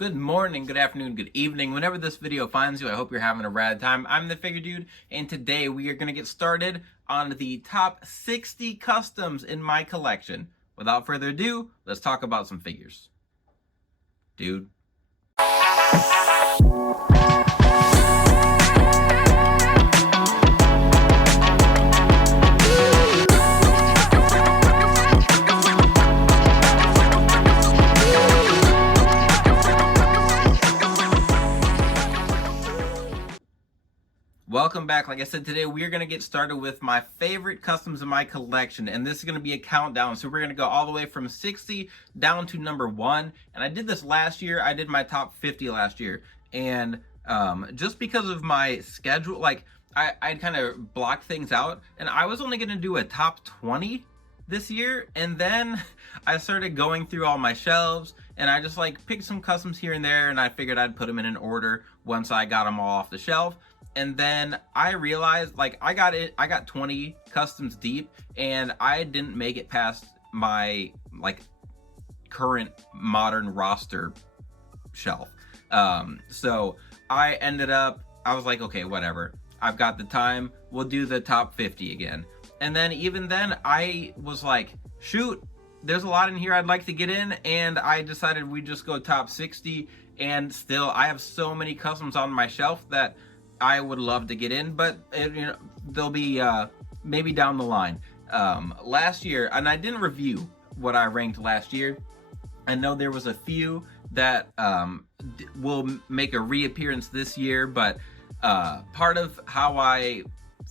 Good morning, good afternoon, good evening. Whenever this video finds you, I hope you're having a rad time. I'm the Figure Dude, and today we are going to get started on the top 60 customs in my collection. Without further ado, let's talk about some figures. Dude. Welcome back. Like I said, today we are going to get started with my favorite customs in my collection, and this is going to be a countdown. So we're going to go all the way from 60 down to number 1. And I did this last year. I did my top 50 last year, and just because of my schedule, like I'd kind of blocked things out, and I was only going to do a top 20 this year. And then I started going through all my shelves, and I just like picked some customs here and there, and I figured I'd put them in an order once I got them all off the shelf. And then I realized, like, I got 20 customs deep, and I didn't make it past my, like, current modern roster shelf. So I ended up, I was like, okay, whatever. I've got the time. We'll do the top 50 again. And then even then, I was like, shoot, there's a lot in here I'd like to get in, and I decided we'd just go top 60. And still, I have so many customs on my shelf that I would love to get in, but they'll be maybe down the line. Last year, and I didn't review what I ranked last year. I know there was a few that will make a reappearance this year, but part of how I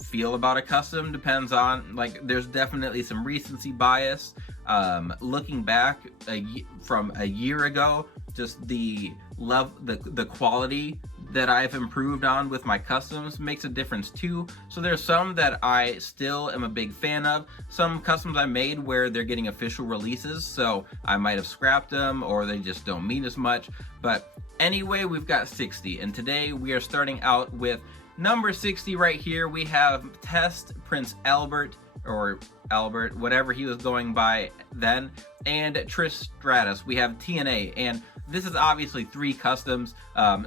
feel about a custom depends on, like, there's definitely some recency bias. Looking back from a year ago, just the quality that I've improved on with my customs makes a difference too. So there's some that I still am a big fan of. Some customs I made where they're getting official releases, so I might have scrapped them or they just don't mean as much. But anyway, we've got 60, and today we are starting out with number 60 right here. We have Test Prince Albert, or Albert, whatever he was going by then, and Trish Stratus. We have TNA, and this is obviously 3 customs.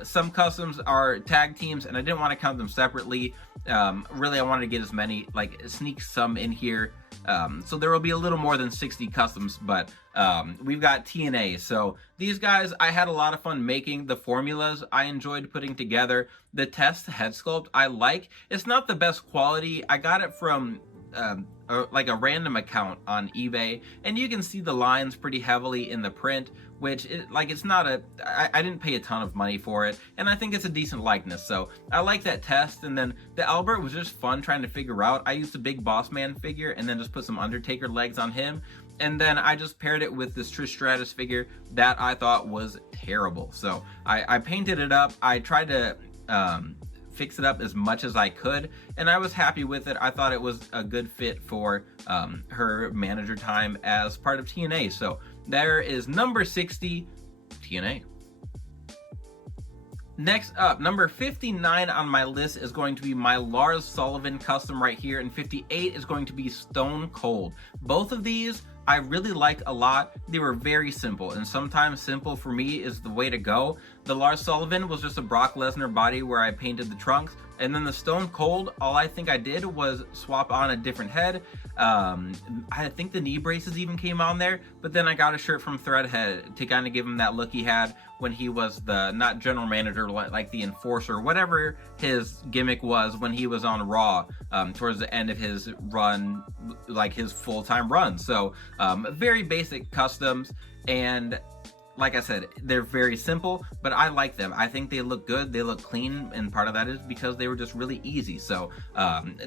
Some customs are tag teams, and I didn't want to count them separately. Really, I wanted to get as many, like, sneak some in here. So there will be a little more than 60 customs, but we've got TNA. So these guys, I had a lot of fun making. The formulas I enjoyed putting together. The Test head sculpt I like. It's not the best quality. I got it from like a random account on eBay, and you can see the lines pretty heavily in the print, which it's not I didn't pay a ton of money for it, and I think it's a decent likeness, so I like that Test. And then the Albert was just fun trying to figure out. I used a big Boss Man figure and then just put some Undertaker legs on him, and then I just paired it with this Trish Stratus figure that I thought was terrible. So I painted it up. I tried to fix it up as much as I could, and I was happy with it. I thought it was a good fit for her manager time as part of TNA. So there is number 60, TNA. Next up, number 59 on my list is going to be my Lars Sullivan custom right here, and 58 is going to be Stone Cold. Both of these I really liked a lot. They were very simple, and sometimes simple for me is the way to go. The Lars Sullivan was just a Brock Lesnar body where I painted the trunks, and then the Stone Cold, all I think I did was swap on a different head. I think the knee braces even came on there, but then I got a shirt from Threadhead to kind of give him that look he had when he was the, not general manager, like the enforcer, whatever his gimmick was when he was on Raw towards the end of his run, like his full-time run. So very basic customs, and like I said, they're very simple, but I like them. I think they look good, they look clean, and part of that is because they were just really easy. So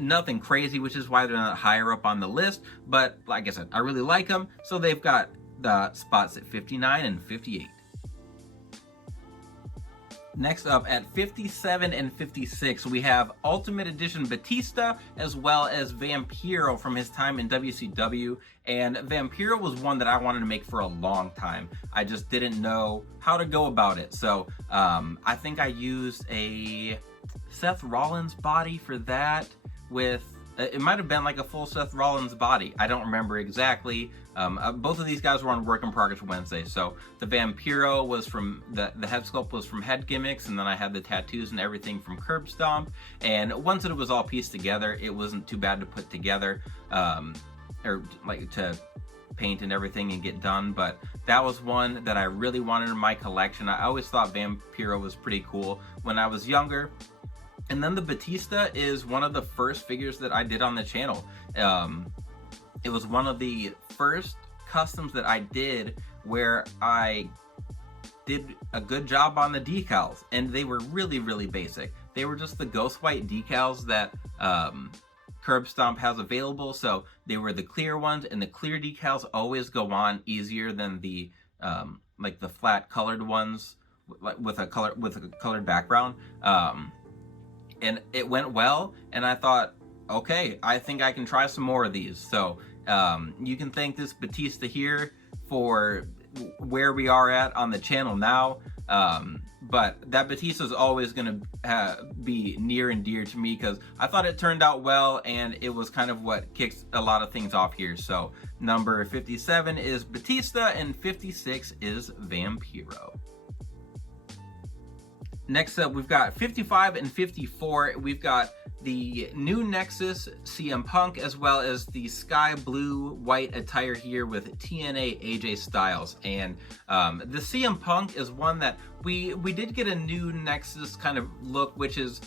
nothing crazy, which is why they're not higher up on the list, but like I said, I really like them. So they've got the spots at 59 and 58. Next up at 57 and 56, we have Ultimate Edition Batista as well as Vampiro from his time in WCW. And Vampiro was one that I wanted to make for a long time. I just didn't know how to go about it. So I think I used a Seth Rollins body for that with, it might have been like a full Seth Rollins body. I don't remember exactly, Both of these guys were on Work in Progress Wednesday. So the Vampiro was from the head sculpt was from Head Gimmicks, and then I had the tattoos and everything from Curb Stomp. And once it was all pieced together, it wasn't too bad to put together, or like to paint and everything and get done. But that was one that I really wanted in my collection. I always thought Vampiro was pretty cool when I was younger. And then the Batista is one of the first figures that I did on the channel. It was one of the first customs that I did where I did a good job on the decals, and they were really, really basic. They were just the ghost white decals that Curb Stomp has available. So they were the clear ones, and the clear decals always go on easier than the like the flat colored ones with a colored background. And it went well, and I thought, okay, I think I can try some more of these. So you can thank this Batista here for where we are at on the channel now. But that Batista is always going to be near and dear to me because I thought it turned out well, and it was kind of what kicks a lot of things off here. So number 57 is Batista, and 56 is Vampiro. Next up, we've got 55 and 54. We've got the new Nexus CM Punk, as well as the sky blue white attire here with TNA AJ Styles. And the CM Punk is one that we did get a new Nexus kind of look, which is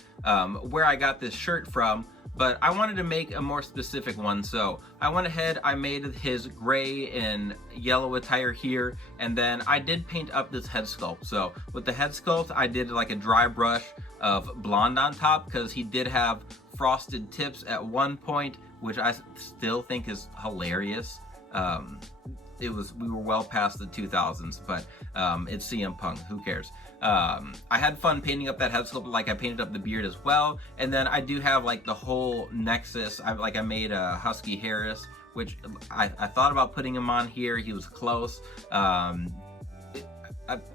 where I got this shirt from. But I wanted to make a more specific one, so I went ahead, I made his gray and yellow attire here, and then I did paint up this head sculpt. So with the head sculpt, I did like a dry brush of blonde on top, because he did have frosted tips at one point, which I still think is hilarious. We were well past the 2000s, but it's CM Punk, who cares? I had fun painting up that head sculpt, like I painted up the beard as well. And then I do have like the whole Nexus. I made a Husky Harris, which I thought about putting him on here. He was close.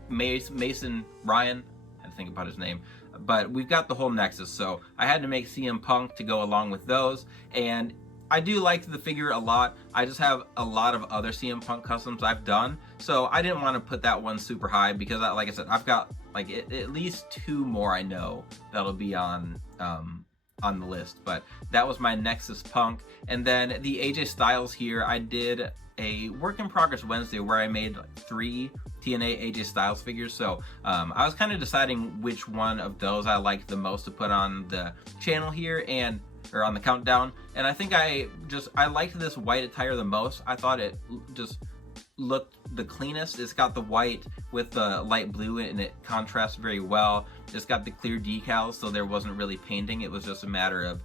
Mason Ryan, I had to think about his name. But we've got the whole Nexus, so I had to make CM Punk to go along with those. And I do like the figure a lot. I just have a lot of other CM Punk customs I've done, so I didn't want to put that one super high because, like I said, I've got like at least 2 more I know that'll be on the list. But that was my Nexus Punk. And then the AJ Styles here, I did a Work in Progress Wednesday where I made like 3 TNA AJ Styles figures. So I was kind of deciding which one of those I liked the most to put on the channel here, or on the countdown, and I think I liked this white attire the most. I thought it just looked the cleanest. It's got the white with the light blue, and it contrasts very well. It's got the clear decals, so there wasn't really painting. It was just a matter of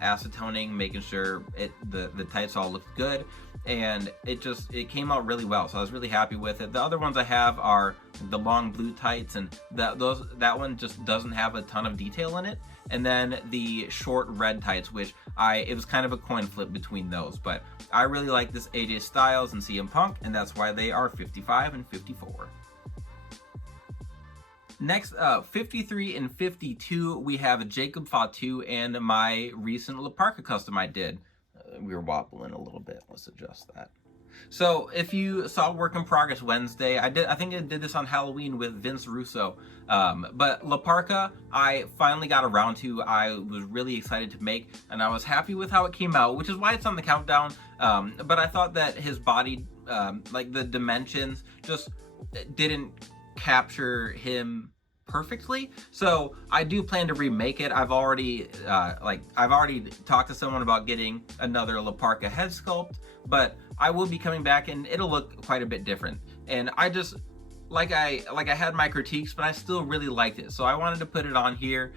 acetoning, making sure the tights all looked good, and it came out really well. So I was really happy with it. The other ones I have are the long blue tights, and that one just doesn't have a ton of detail in it. And then the short red tights, which it was kind of a coin flip between those. But I really like this AJ Styles and CM Punk, and that's why they are 55 and 54. Next up, 53 and 52, we have Jacob Fatu and my recent La Parka custom I did. We were wobbling a little bit. Let's adjust that. So if you saw Work in Progress Wednesday, I think I did this on Halloween with Vince Russo. But La Parka, I finally got around to. I was really excited to make, and I was happy with how it came out, which is why it's on the countdown. But I thought that his body, like the dimensions, just didn't capture him perfectly. So I do plan to remake it. I've already talked to someone about getting another La Parka head sculpt, but I will be coming back, and it'll look quite a bit different. And I just I had my critiques, but I still really liked it, so I wanted to put it on here.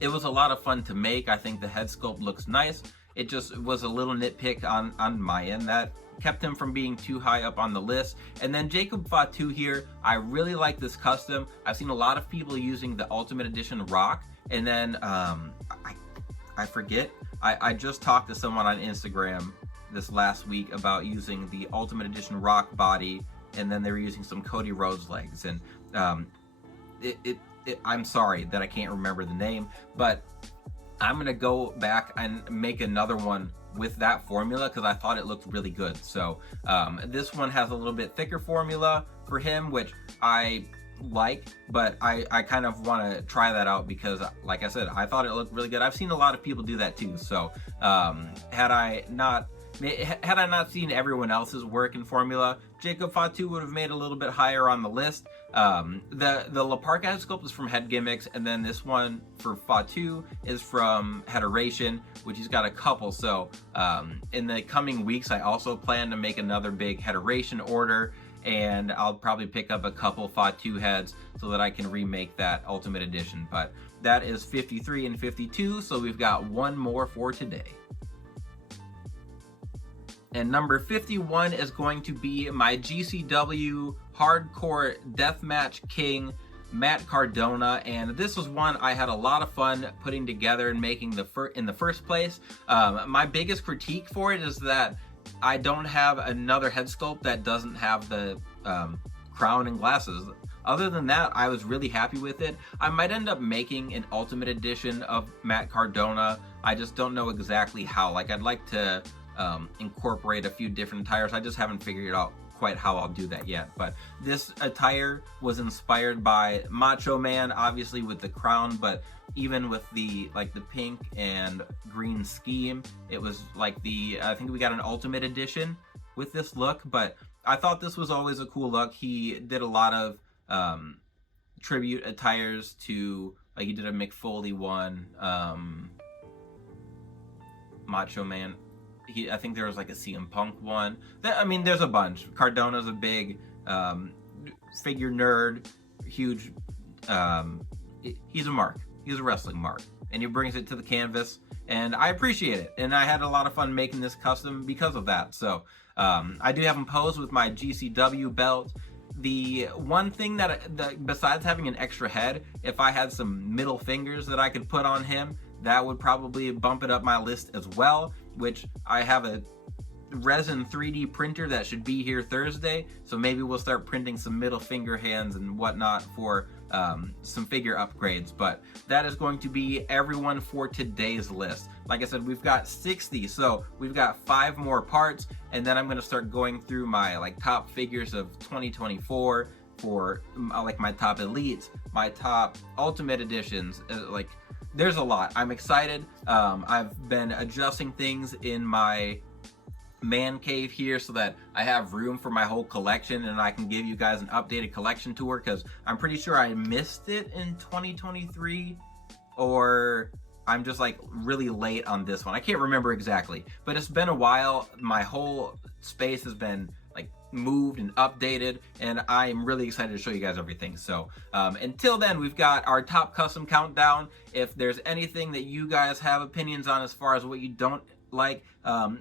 It was a lot of fun to make. I think the head sculpt looks nice. It just was a little nitpick on my end that kept him from being too high up on the list. And then Jacob Fatu here, I really like this custom. I've seen a lot of people using the Ultimate Edition Rock, and then I forget. I just talked to someone on Instagram this last week about using the Ultimate Edition Rock body, and then they were using some Cody Rhodes legs. And I'm sorry that I can't remember the name, but I'm gonna go back and make another one with that formula because I thought it looked really good. So this one has a little bit thicker formula for him, which I like, but I kind of want to try that out because, like I said, I thought it looked really good. I've seen a lot of people do that too. So had I not seen everyone else's work in formula, Jacob Fatu would have made a little bit higher on the list. The La Parka head sculpt is from Head Gimmicks, and then this one for Fatu is from Headeration, which he's got a couple. So in the coming weeks, I also plan to make another big Headeration order, and I'll probably pick up a couple Fatu heads so that I can remake that Ultimate Edition. But that is 53 and 52, so we've got one more for today. And number 51 is going to be my GCW Hardcore Deathmatch King, Matt Cardona, and this was one I had a lot of fun putting together and making in the first place. My biggest critique for it is that I don't have another head sculpt that doesn't have the crown and glasses. Other than that, I was really happy with it. I might end up making an Ultimate Edition of Matt Cardona. I just don't know exactly how. Like, I'd like to incorporate a few different attires. I just haven't figured out quite how I'll do that yet. But this attire was inspired by Macho Man, obviously with the crown, but even with the pink and green scheme, it was like I think we got an Ultimate Edition with this look. But I thought this was always a cool look. He did a lot of tribute attires to, like, he did a Mick Foley one, Macho Man. I think there was like a CM Punk one. I mean, there's a bunch. Cardona's a big figure nerd, huge. He's a mark. He's a wrestling mark, and he brings it to the canvas, and I appreciate it. And I had a lot of fun making this custom because of that. So I do have him posed with my GCW belt. The one thing that besides having an extra head, if I had some middle fingers that I could put on him, that would probably bump it up my list as well, which I have a resin 3D printer that should be here Thursday, so maybe we'll start printing some middle finger hands and whatnot for some figure upgrades. But that is going to be everyone for today's list. Like I said, we've got 60, so we've got 5 more parts, and then I'm going to start going through my top figures of 2024 for my top elites, my top ultimate editions. There's a lot. I'm excited. I've been adjusting things in my man cave here so that I have room for my whole collection, and I can give you guys an updated collection tour, because I'm pretty sure I missed it in 2023, or I'm just really late on this one. I can't remember exactly, but it's been a while. My whole space has been moved and updated, and I'm really excited to show you guys everything. So until then, we've got our top custom countdown. If there's anything that you guys have opinions on as far as what you don't like,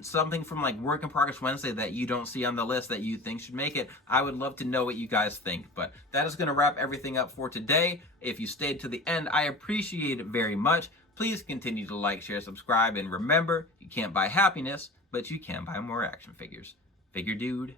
something from Work in Progress Wednesday that you don't see on the list that you think should make it, I would love to know what you guys think. But that is going to wrap everything up for today. If you stayed to the end, I appreciate it very much. Please continue to like, share, subscribe, and remember, you can't buy happiness, but you can buy more action figures. Figure Dude